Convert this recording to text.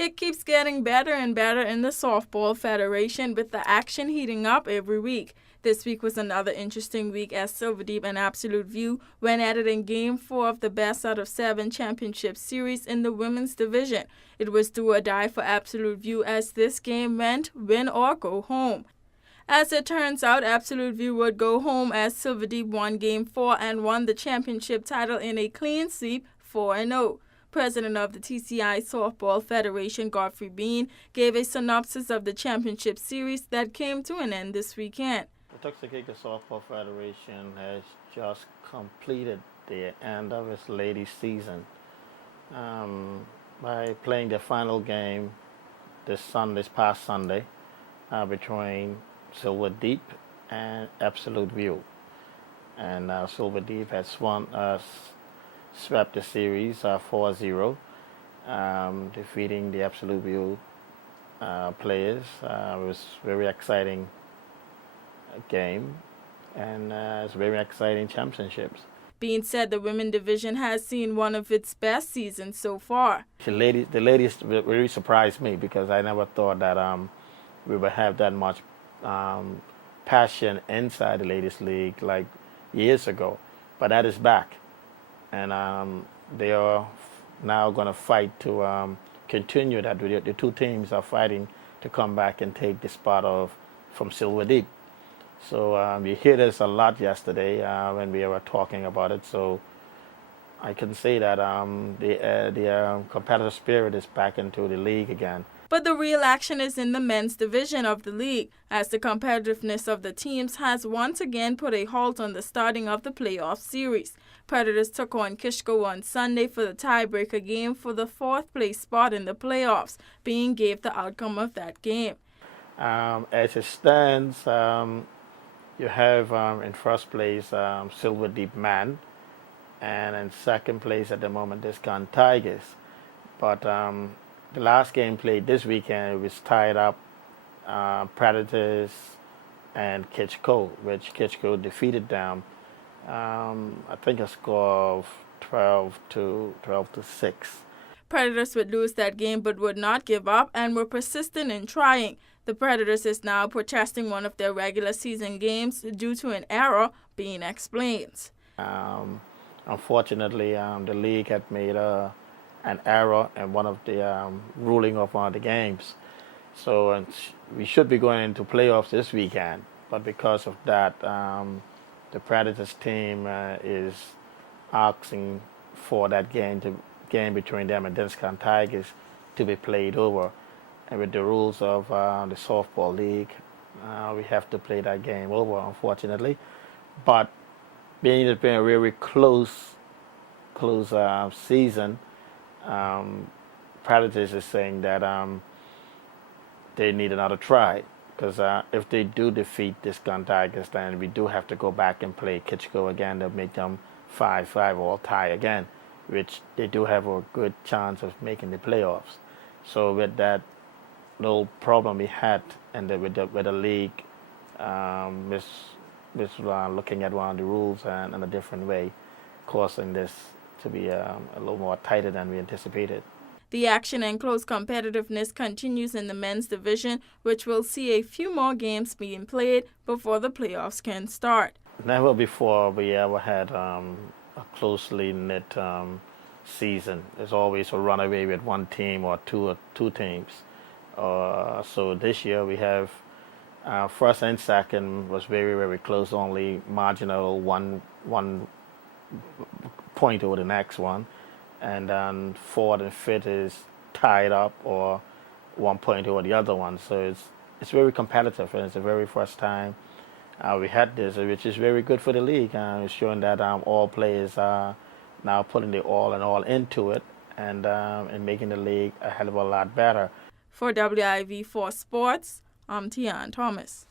It keeps getting better and better in the Softball Federation, with the action heating up every week. This week was another interesting week as Silverdeep and Absolute View went at it in Game 4 of the Best Out of 7 Championship Series in the women's division. It was do or die for Absolute View as this game went win or go home. As it turns out, Absolute View would go home as Silverdeep won Game 4 and won the championship title in a clean sweep 4-0. President of the TCI Softball Federation, Godfrey Bean, gave a synopsis of the championship series that came to an end this weekend. The Tuxtla Softball Federation has just completed the end of its ladies' season by playing the final game this past Sunday between Silverdeep and Absolute View. And Silverdeep has swept the series 4-0, defeating the Absolute View players. It was a very exciting game, and it's very exciting championships. Bean said the women division has seen one of its best seasons so far. The ladies really surprised me because I never thought that we would have that much passion inside the ladies league like years ago, but that is back. And they are now going to fight to continue that. The two teams are fighting to come back and take the spot from Silverdeep. So we hear this a lot yesterday when we were talking about it. So I can say that the competitive spirit is back into the league again. But the real action is in the men's division of the league, as the competitiveness of the teams has once again put a halt on the starting of the playoff series. Predators took on Kitchko on Sunday for the tiebreaker game for the fourth-place spot in the playoffs. Bean gave the outcome of that game. As it stands, you have in first place Silverdeep Man, and in second place at the moment, Discount Tigers. But the last game played this weekend, it was tied up Predators and Kitchko, which Kitchko defeated them. I think a score of 12-6. Predators would lose that game but would not give up and were persistent in trying. The Predators is now protesting one of their regular season games due to an error, Bean explains. Unfortunately, the league had made an error in one of the ruling of one of the games. So we should be going into playoffs this weekend, but because of that, the Predators team is asking for that game between them and Discount Tigers to be played over. And with the rules of the softball league, we have to play that game over, unfortunately. But being it's been a really close season, Predators is saying that they need another try, because if they do defeat Discount Tigers, then we do have to go back and play Kitchko again to make them 5-5 or tie again, which they do have a good chance of making the playoffs. So with that little problem we had, and with the league looking at one of the rules and in a different way, causing this to be a little more tighter than we anticipated. The action and close competitiveness continues in the men's division, which will see a few more games being played before the playoffs can start. Never before we ever had a closely knit season. There's always a runaway with one team or two teams. So this year we have first and second was very, very close, only marginal one point over the next one. And then fourth and fifth is tied up or 1 point over the other one. So it's very competitive, and it's the very first time we had this, which is very good for the league. It's showing that all players are now putting the all into it and making the league a hell of a lot better. For WIV4 Sports, I'm Tian Thomas.